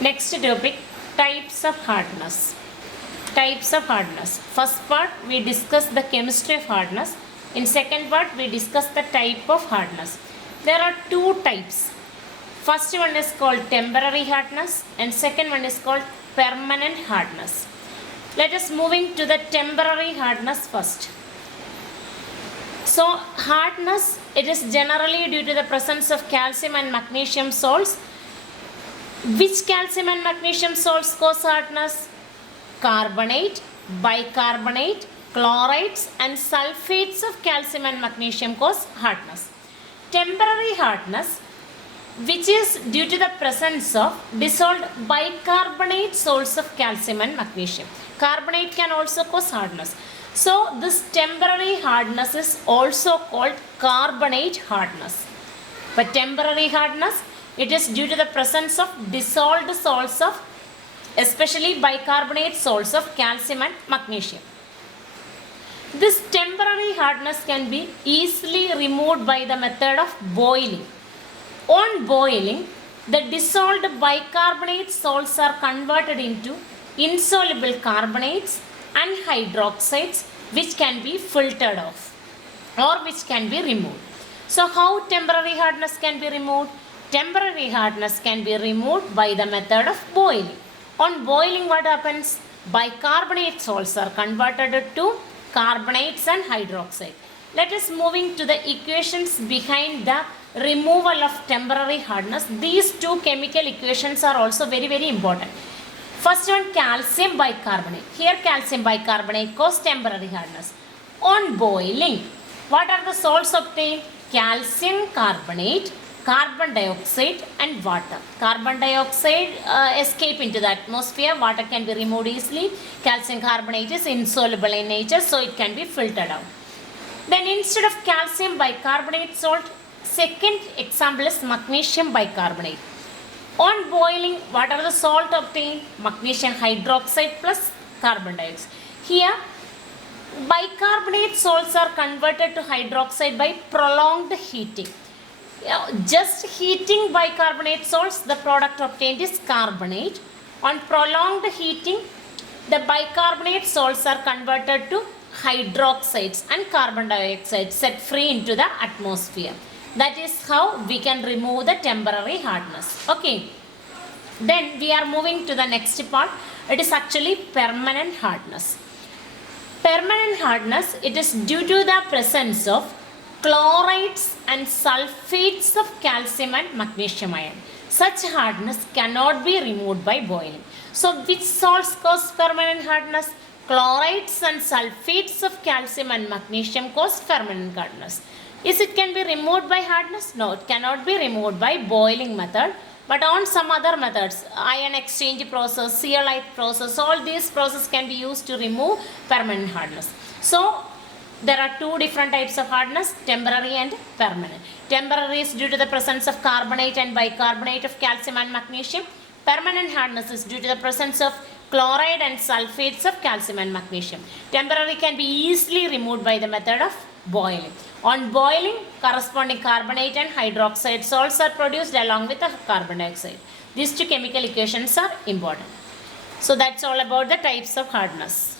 Next topic, types of hardness. Types of hardness. First part we discuss the chemistry of hardness. In second part we discuss the type of hardness. There are two types. First one is called temporary hardness and second one is called permanent hardness. Let us moving to the temporary hardness first. So hardness, it is generally due to the presence of calcium and magnesium salts. Which calcium and magnesium salts cause hardness? Carbonate, bicarbonate, chlorides and sulfates of calcium and magnesium cause hardness. Temporary hardness, which is due to the presence of dissolved bicarbonate salts of calcium and magnesium. Carbonate can also cause hardness. So this temporary hardness is also called carbonate hardness. But temporary hardness, it is due to the presence of dissolved salts of, especially bicarbonate salts of calcium and magnesium. This temporary hardness can be easily removed by the method of boiling. On boiling, the dissolved bicarbonate salts are converted into insoluble carbonates and hydroxides, which can be filtered off or which can be removed. So how temporary hardness can be removed? Temporary hardness can be removed by the method of boiling. On boiling, what happens? Bicarbonate salts are converted to carbonates and hydroxide. Let us moving to the equations behind the removal of temporary hardness. These two chemical equations are also very important. First one, calcium bicarbonate. Here calcium bicarbonate cause temporary hardness. On boiling, what are the salts obtained? Calcium carbonate, carbon dioxide and water. Carbon dioxide escape into the atmosphere, water can be removed easily. Calcium carbonate is insoluble in nature, so it can be filtered out. Then instead of calcium bicarbonate salt, second example is magnesium bicarbonate. On boiling, what are the salt obtained? Magnesium hydroxide plus carbon dioxide. Here, bicarbonate salts are converted to hydroxide by prolonged heating. Just heating bicarbonate salts, the product obtained is carbonate. On prolonged heating, the bicarbonate salts are converted to hydroxides and carbon dioxide set free into the atmosphere. That is how we can remove the temporary hardness. Okay. Then we are moving to the next part. It is actually permanent hardness. Permanent hardness, it is due to the presence of chlorides and sulfates of calcium and magnesium ion. Such hardness cannot be removed by boiling. So which salts cause permanent hardness? Chlorides and sulfates of calcium and magnesium cause permanent hardness. Is it can be removed by hardness? No, it cannot be removed by boiling method. But on some other methods, ion exchange process, zeolite process, all these processes can be used to remove permanent hardness. So there are two different types of hardness, temporary and permanent. Temporary is due to the presence of carbonate and bicarbonate of calcium and magnesium. Permanent hardness is due to the presence of chloride and sulfates of calcium and magnesium. Temporary can be easily removed by the method of boiling. On boiling, corresponding carbonate and hydroxide salts are produced along with the carbon dioxide. These two chemical equations are important. So that's all about the types of hardness.